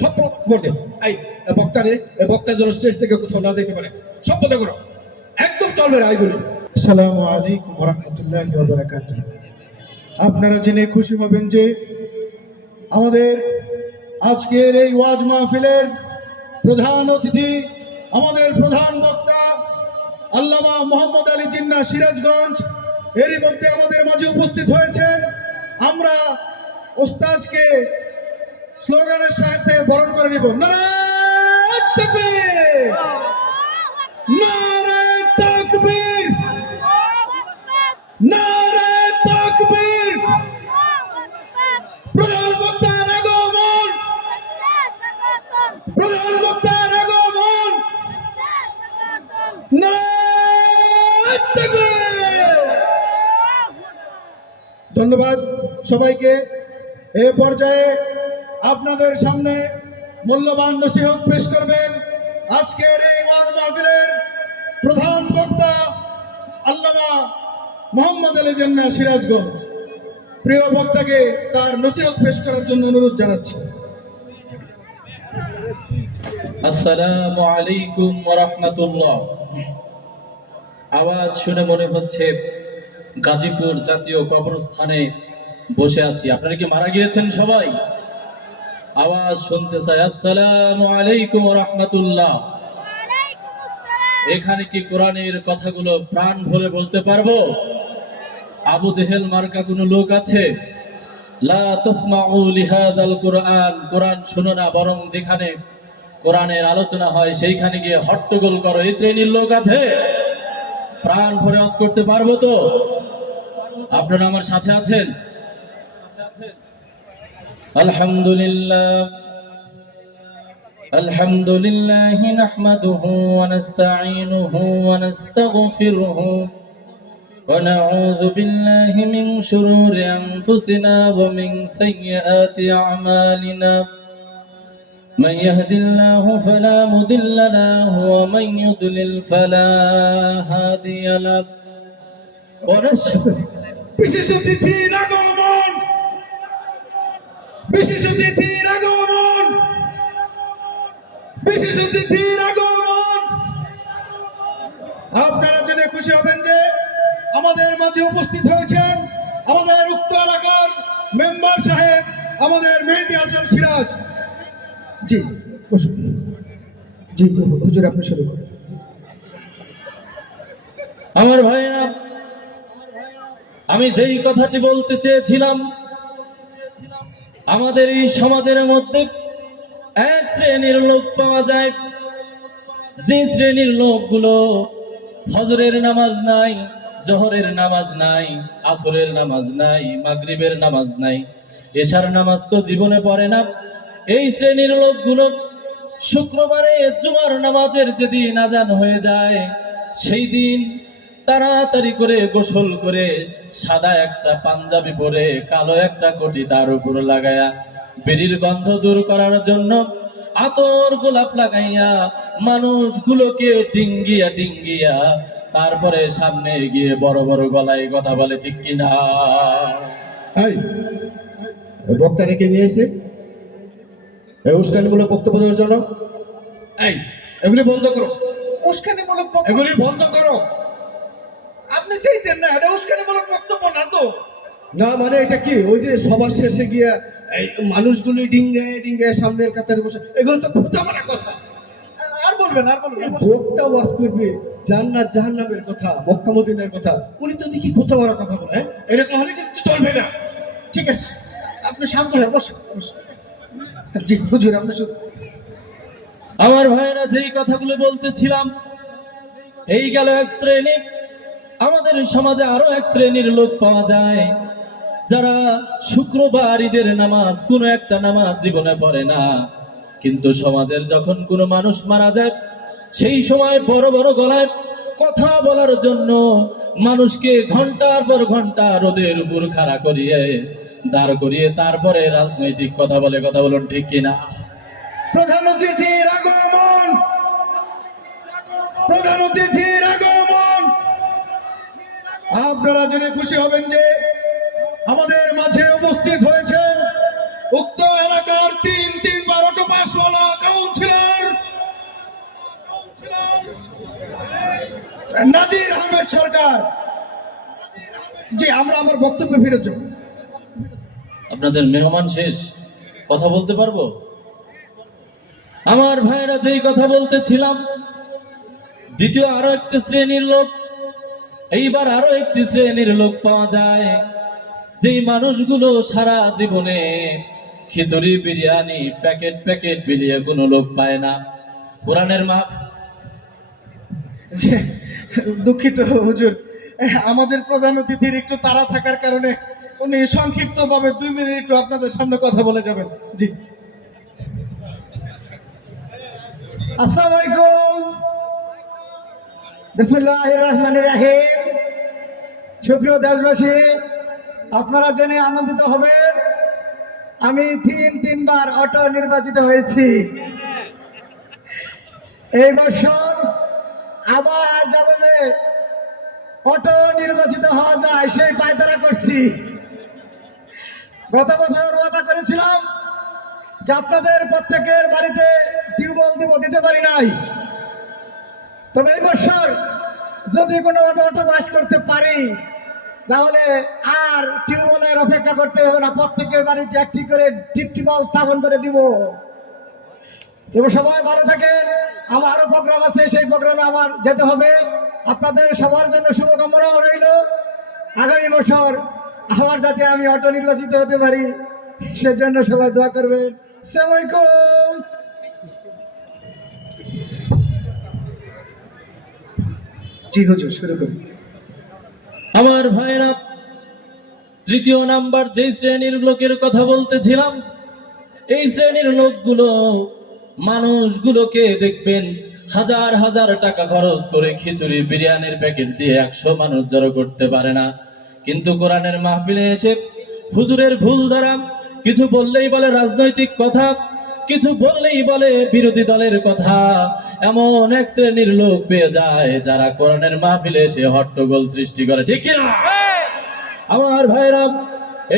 সব বলতে বক্তারে বক্তা যেন স্টেজ থেকে কোথাও না দেখতে পারে, সব বন্ধ করো, একদম চলবে না এইগুলি। আসসালামু আলাইকুম ওয়া রাহমাতুল্লাহি ওয়া বারাকাতুহু। আপনারা জেনে খুশি হবেন যে আমাদের আজকের এই ওয়াজ মাহফিলের প্রধান অতিথি, আমাদের প্রধান বক্তা আল্লামা মোহাম্মদ আলী জিন্না সিরাজগঞ্জ এরই মধ্যে আমাদের মাঝে উপস্থিত হয়েছেন। আমরা ওস্তাদকে স্লোগানের সাথে বরণ করে নিব। নারায়ে তাকবীর, নারায়ে তাকবীর, নারায়ে তাকবীর। প্রধান বক্তার আগমন, প্রধান বক্তার আগমন। নারায়ে তাকবীর। ধন্যবাদ সবাইকে। এ পর্যায়ে আপনাদের সামনে মূল্যবান নসিহত পেশ করবেন আজকের এই ওয়াজ মাহফিলের প্রধান বক্তা আল্লামা মোহাম্মদ আলী জিন্নাহ সিরাজগঞ্জ। প্রিয় বক্তাকে তার নসিহত পেশ করার জন্য অনুরোধ জানাচ্ছি। আসসালামু আলাইকুম ওয়া রাহমাতুল্লাহ। আওয়াজ শুনে মনে হচ্ছে গাজীপুর জাতীয় কবরস্থানে বসে আছি। আপনারা কি মারা গিয়েছেন সবাই? আওয়াজ শুনতে চাই। আসসালামু আলাইকুম ওয়া রাহমাতুল্লাহ। এখানে কি কোরআনের কথাগুলো প্রাণ ভরে বলতে পারবো? আবু জেহেল মার্কা কোনো লোক আছে? লা তাসমাউ লিহাযাল কুরআন, কোরআন শুনো না, বরং যেখানে কোরআনের আলোচনা হয় সেইখানে গিয়ে হট্টগোল করো, এই শ্রেণীর লোক আছে? প্রাণ ভরে আওয়াজ করতে পারবো তো? আপনারা আমার সাথে আছেন? আলহামদুলিল্লাহ, আলহামদুলিল্লাহ নাহমাদুহু ওয়া নাস্তাঈনুহু ওয়া নাস্তাগফিরুহু ওয়া নাউযু বিল্লাহি মিন শুরুরি আনফুসিনা ওয়া মিন সাইয়্যাতি আ'মালিনা। من يهد الله فلا مضل له ومن يضلل فلا هادي له বিশেষ অতিথির আগমন, বিশেষ অতিথির আগমন, বিশেষ অতিথির আগমন। আপনারা জেনে খুশি হবেন যে আমাদের মাঝে উপস্থিত হয়েছেন আমাদের উক্ত এলাকার মেম্বার সাহেব, আমাদের মেহেদী হাসান সিরাজ। জি বসুন। জি হুজুর, আপনি শুরু করুন। আমার ভাইরা, আমি যেই কথাটি বলতে চেয়েছিলাম, আমাদের এই সমাজের মধ্যে এক শ্রেণীর লোক পাওয়া যায়, যে শ্রেণীর লোকগুলো ফজরের নামাজ নাই, জোহরের নামাজ নাই, আসরের নামাজ নাই, মাগরিবের নামাজ নাই, এশার নামাজ তো জীবনে পড়ে না। এই শ্রেণীর লোকগুলো শুক্রবারে জুমার নামাজের যেদিন আজান হয়ে যায় সেই দিন তাড়াতাড়ি করে গোসল করে সাদা একটা পাঞ্জাবি পরে কালো একটা কোটি তার উপর লাগায়া বিড়ির গন্ধ দূর করার জন্য আতর গোলাপ লাগাইয়া মানুষগুলোকে ডিঙ্গিয়া ডিঙ্গিয়া তারপরে সামনে গিয়ে বড় বড় গলায় কথা বলে, ঠিক কিনা? বক্তা রেখে নিয়েছে এই উস্কানিমূলক বক্তব্য দেওয়ার জন্য। এগুলি বন্ধ করো, উস্কানিমূলক এগুলি বন্ধ করো। আপনি চাইতেন না, এটা উস্কানিমূলক বক্তব্য না তো। না মানে এটা কি, ওই যে সবার শেষে গিয়া এই মানুষগুলি ডিঙ্গায় ডিঙ্গায় সামনের কাতারে বসে, এগুলো তো খোঁচা মারা কথা। আর বলবেন, আর বলবেন। বক্তা ওয়াজ করবে জান্নাত জাহান্নামের কথা, মক্কা মদিনার কথা, উনি তো দেখি খোঁচা মারা কথা বলে। এরকম হলে কিন্তু চলবে না। ঠিক আছে, আপনি শান্ত হয়ে বসুন। জি হুজুর, আপনি শুনুন। আমার ভাইরা, যেই কথাগুলো বলতেছিলাম, এই গেল এক শ্রেণী। আমাদের সমাজে আরো এক শ্রেণীর লোক পাওয়া যায় যারা শুক্রবার ঈদের নামাজ কোনো একটা নামাজ জীবনে পড়ে না, কিন্তু সমাজের যখন কোনো মানুষ মারা যায় সেই সময় বড় বড় গলায় কথা বলার জন্য মানুষকে ঘন্টার পর ঘন্টা রোদের উপর খাড়া করিয়ে দাঁড় করিয়ে তারপরে রাজনৈতিক কথা বলে। কথা বলুন, ঠিক কিনা? প্রধান অতিথির আগমন, প্রধান অতিথির আগমন। আপনারা জেনে খুশি হবেন যে আমাদের মাঝে উপস্থিত হয়েছেন উক্ত এলাকার তিনবার অটো পাসওয়ালা কাউন্সিলর নাজির আহমেদ সরকার। জি, আমরা আমার বক্তব্যে ফিরে যাব। আপনাদের মেহমান শেষ, কথা বলতে পারবো? আমার ভাইরা যেই কথা বলতেছিলাম, দ্বিতীয় আরো একটি শ্রেণীর লোক, এইবার আরো একটি শ্রেণীর লোক পাওয়া যায়, যেই মানুষগুলো সারা জীবনে খিচুড়ি বিরিয়ানি প্যাকেট প্যাকেট বিলিয়ে কোনো লোক পায় না। কোরআনের মা, জি, দুঃখিত হুজুর, আমাদের প্রধান অতিথির একটু তাড়া থাকার কারণে উনি সংক্ষিপ্তভাবে 2 মিনিট একটু আপনাদের সামনে কথা বলে যাবেন। জি, আসসালামু আলাইকুম, বিসমিল্লাহির রহমানির রহিম। সুপ্রিয় দেশবাসী, আপনারা জেনে আনন্দিত হবেন, আমি তিনবার অটো নির্বাচিত হয়েছি। এই বছর আবার যাবে অটো নির্বাচিত হওয়া যায় সেই পায়তারা করছি। গত বছর ওয়াদা করেছিলাম যে আপনাদের প্রত্যেকের বাড়িতে টিউবওয়েল দিতে পারি নাই, তবে এই বছর যদি কোনো অটো পাস করতে পারি তাহলে আর টিউবওয়েলের অপেক্ষা করতে হবে না, প্রত্যেকের বাড়িতে একটি করে টিউবওয়েল স্থাপন করে দিব। তবে সবাই ভালো থাকেন, আমার আরো প্রোগ্রাম আছে, সেই প্রোগ্রামে আমার যেতে হবে। আপনাদের সবার জন্য শুভকামনা রইল। আগামী বছর আবার যাতে আমি অটো নির্বাচিত হতে পারি সেজন্য সবাই দোয়া করবেন। আসসালামু আলাইকুম। জি হুজুর, শুরু করুন। আমার ভাইরা, তৃতীয় নাম্বার যেই শ্রেণীর লোকের কথা বলতেছিলাম, এই শ্রেণীর লোকগুলো মানুষগুলোকে দেখবেন হাজার হাজার টাকা খরচ করে খিচুড়ি বিরিয়ানির প্যাকেট দিয়ে 100 মানুষ জড়ো করতে পারে না, কিন্তু কোরআনের মাহফিলে এসে হুজুরের ভুল ধরা, কিছু বললেই বলে রাজনৈতিক কথা, কিছু বললেই বলে বিরোধী দলের কথা, এমন এক শ্রেণীর লোক পেয়ে যায় যারা কোরআনের মাহফিলে এসে হট্টগোল সৃষ্টি করে, ঠিক কিনা? আমার ভাইরা,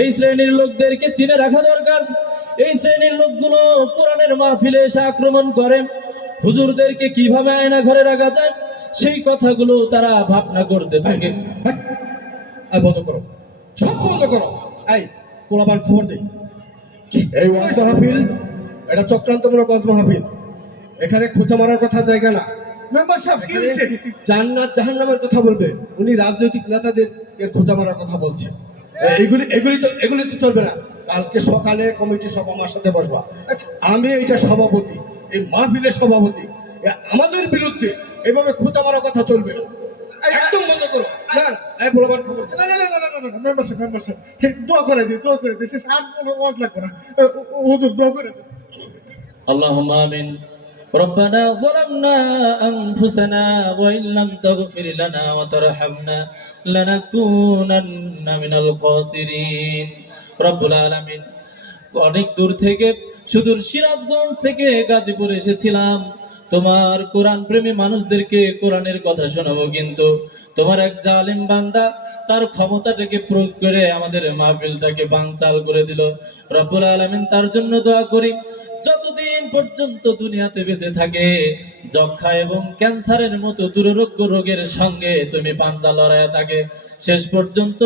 এই শ্রেণীর লোকদেরকে চিনে রাখা দরকার। এই শ্রেণীর লোকগুলো কোরআনের মাহফিলে এসে আক্রমণ করে, হুজুরদেরকে কিভাবে আয়না ঘরে রাখা যায় সেই কথাগুলো তারা ভাবনা করতে থাকে। এই বন্ধ করো, সব বন্ধ করো। এই পোলাবার খবর দেই, এই ওয়াজ মাহফিল এটা চক্রান্তমূলক ওয়াজ মাহফিল, এখানে খোঁচা মারার কথা জায়গা না। মেম্বার সাহেব, কি হয়েছে? জান্নাত জাহান্নামের কথা বলবে, উনি রাজনৈতিক নেতাদের খোঁচা মারার কথা বলছে। এগুলি তো চলবে না। কালকে সকালে কমিটি সভা আমার সাথে বসবা, আমি এটা সভাপতি, এই মাহফিলের সভাপতি, আমাদের বিরুদ্ধে এভাবে খোঁচা মারার কথা চলবে না, একদম বন্ধ করো। না, এই পোলাবার খবর দাও। না না না না না না, মেম্বার সাহেব, দোয়া করে দিই, শেষ আর কোনো ওয়াজ লাগবে না। হুজুর দোয়া করে দিন। আল্লাহুম্মা আমিন। ربنا ظلمنا أنفسنا وإن لم تغفر لنا وترحمنا لنكونن من الخاسرين। রব্বুল আলামিন, অনেক দূর থেকে, সুদূর সিরাজগঞ্জ থেকে গাজীপুর এসেছিলাম তোমার কোরআন প্রেমী মানুষদেরকে কোরআনের কথা শোনাবো, কিন্তু তোমার এক জালিম বান্দা তার ক্ষমতাটাকে প্রয়োগ করে আমাদের মাহফিলটাকে বানচাল করে দিল। রব্বুল আলামিন, তার জন্য দোয়া করি যতদিন পর্যন্ত দুনিয়াতে বেঁচে থাকে যক্ষা এবং ক্যান্সারের মতো দুরারোগ্য রোগের সঙ্গে তুমি পাঞ্জা লড়াইয়া থাকে, শেষ পর্যন্ত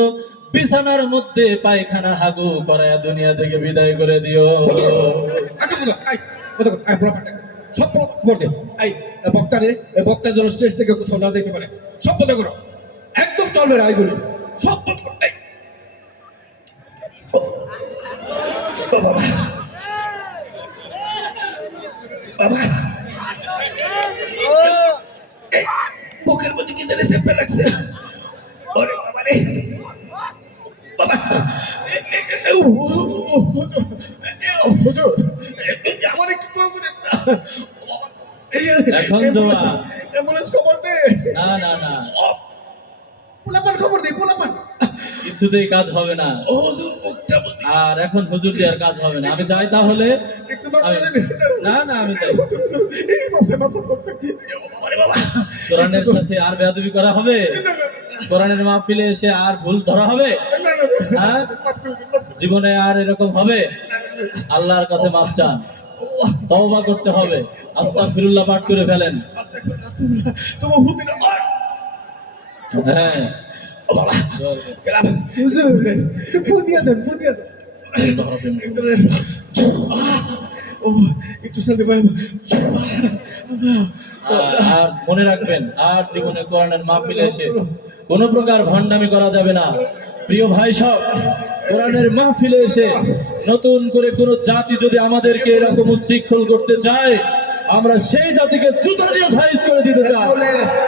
বিছানার মধ্যে পায়খানা হাগু করায়া দুনিয়া থেকে বিদায় করে দিও। আচ্ছা বলো, এই বন্ধ করো, এই পোলাপানটা সব খবর দে। এই বক্তা যেন স্টেজ থেকে কোথাও না দেখতে পারে, সব বন্ধ করো, একদম চলবে না এইগুলি, সব বন্ধ করো। এই, ও বাবা, বাবা, এই, বুকের মধ্যে কি জানি চেপে লাগছে, ওরে বাবা রে, বাবা, হুজুর, আমার একটু দোয়া করে দিন না। এখন দোয়া? অ্যাম্বুলেন্স খবর দে। না না না, পোলাপান খবর দিই, পোলাপান। কিছুতেই কাজ হবে না। হুজুর মুখটা বন্ধ। আর এখন হুজুর দিয়ে আর কাজ হবে না, আমি যাই তাহলে। একটু দোয়া করে দিন। না না, আমি যাই। হুজুর, এই বাবা, আরে বাবা, কোরআনের সাথে আর বেয়াদবি করা হবে? কোরআনের মাহফিলে এসে আর ভুল ধরা হবে? না হ্যাঁ? জীবনে আর এরকম হবে? আল্লাহর কাছে মাপ চান, তওবা করতে হবে, আস্তাগফিরুল্লাহ পাঠ করে ফেলেন। তোমার হুতিটা হ্যাঁ, হুজুর ফু দিয়ে দেন, ফু দিয়ে দেন। ও একটু শান্তি পাই আর মনে রাখবেন, আর জীবনে কোরআনের মাহফিলে এসে কোন প্রকার ভণ্ডামি করা যাবে না। প্রিয় ভাই সব, কোরআনের মাহফিলে এসে নতুন করে কোন জাতি যদি আমাদেরকে এরকম উচ্ছৃঙ্খল করতে চায়, আমরা সেই জাতিকে জুতা দিয়ে সাইজ করে দিতে চাই। চলে গেছে